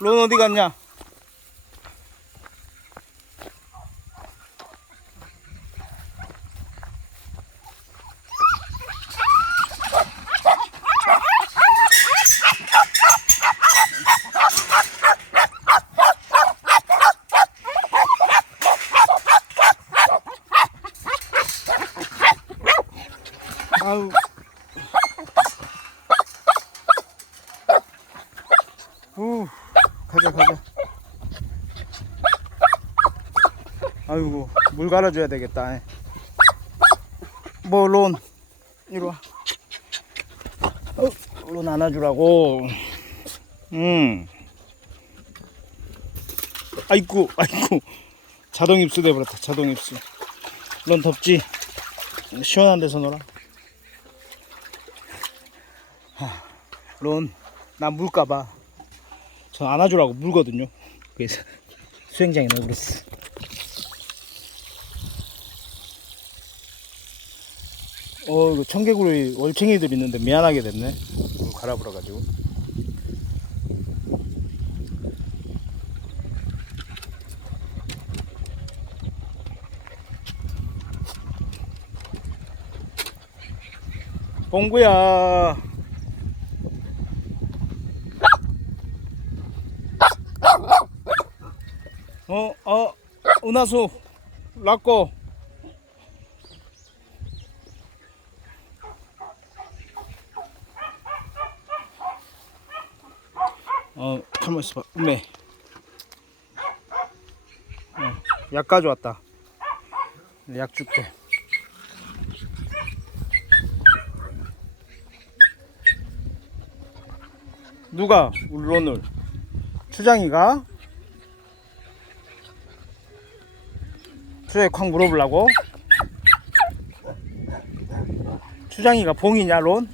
론 어디 갔냐? 아우. 우, 가자, 가자. 아이고, 물 갈아줘야 되겠다. 뭐, 론. 이리 와. 어, 론 안아주라고. 음. 아이고, 아이고. 자동 입수 돼 버렸다, 자동 입수. 론 덥지? 시원한 데서 놀아. 론, 나 물까봐. 전 안아주라고 물거든요. 그래서 수영장에 넣어버렸어. 어, 이거 청개구리 월챙이들 있는데 미안하게 됐네. 물 갈아버려가지고. 봉구야. 어, 어, 은하수, 라꼬. 어, 가만 있어봐, 음메. 어, 약 가져왔다. 약 줄게. 누가 우리 론을? 추장이가? 추장이 콱 물어보려고? 추장이가 봉이냐 론?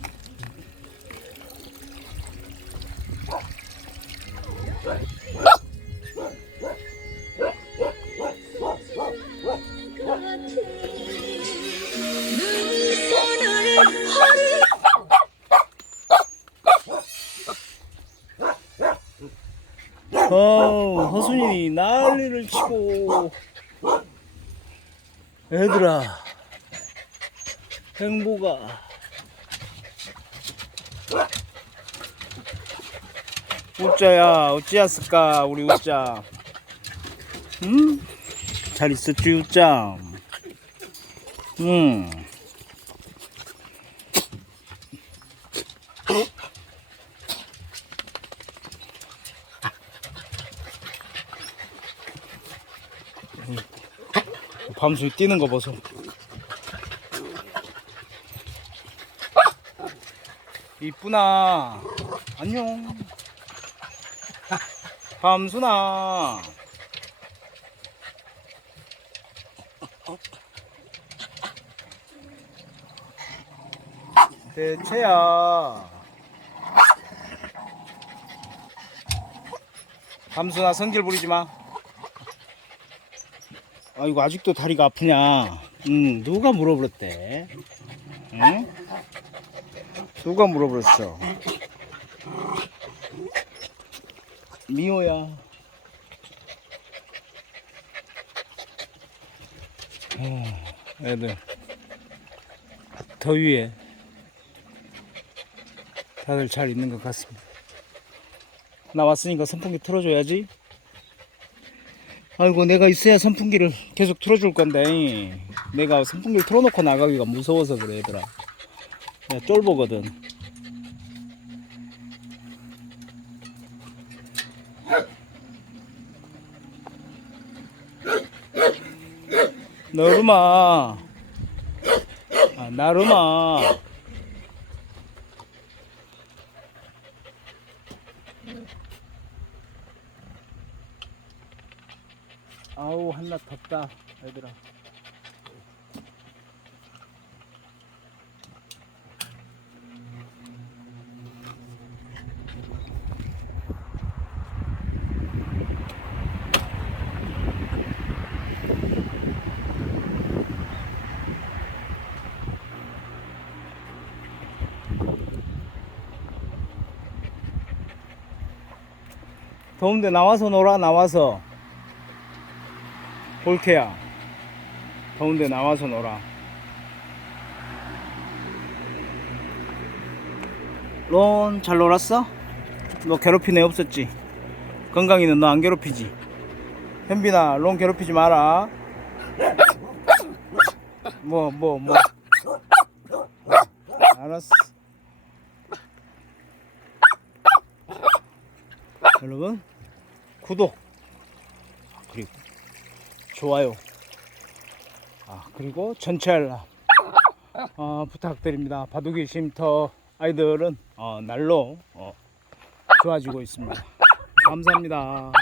어, 허순이 난리를 치고 얘들아 행보가 우짜야 어찌했을까 우리 우짜 응? 잘 있었지 우짜 응 밤새 뛰는 거 보소 이쁘나? 안녕. 밤순아 대체야. 밤순아 성질 부리지 마 아이고 아직도 다리가 아프냐? 응 누가 물어버렸대? 응? 누가 물어버렸어? 미호야. 아, 애들. 더위에. 다들 잘 있는 것 같습니다. 나 왔으니까 선풍기 틀어줘야지 아이고 내가 있어야 선풍기를 계속 틀어줄 건데. 내가 선풍기를 틀어놓고 나가기가 무서워서 그래 얘들아. 내가 쫄보거든. 너르마. 아, 나르마 아우 한나 덥다 얘들아. 더운데 나와서 놀아 나와서. 볼케야 더운데 나와서 놀아 론 잘 놀았어? 너 괴롭히는 애 없었지? 건강이는 너 안 괴롭히지? 현빈아 론 괴롭히지 마라 뭐 뭐, 뭐. 알았어 여러분 구독 좋아요. 아 그리고 전체 알람 어, 부탁드립니다. 바둑이 쉼터 아이들은 어, 날로 어, 좋아지고 있습니다. 감사합니다